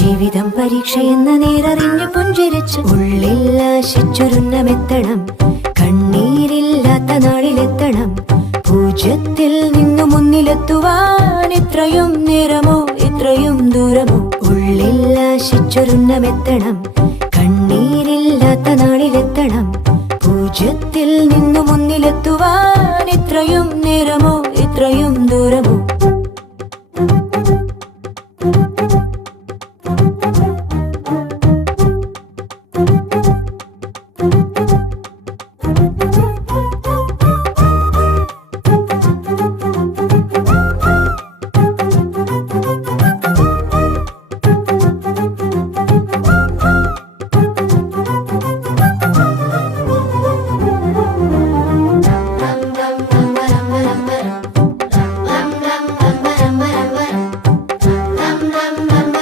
ജീവിതം പരീക്ഷയെന്ന നേരറിഞ്ഞു പുഞ്ചിരിച്ച് ഉള്ളിൽ ആശിച്ചൊരുന്നമെത്തണം. കണ്ണീരില്ലാത്ത നാളിലെത്തണം. പൂജ്യത്തിൽ നിന്നു മുന്നിലെത്തുവാൻ ഇത്രയും നേരമോ ഇത്രയും ദൂരമോ? ഉള്ളിൽ ആശിച്ചൊരുന്നമെത്തണം. കണ്ണീരില്ലാത്ത നാളിലെത്തണം. പൂജ്യത്തിൽ നിന്നു മുന്നിലെത്തുവാൻ ഇത്രയും നേരമോ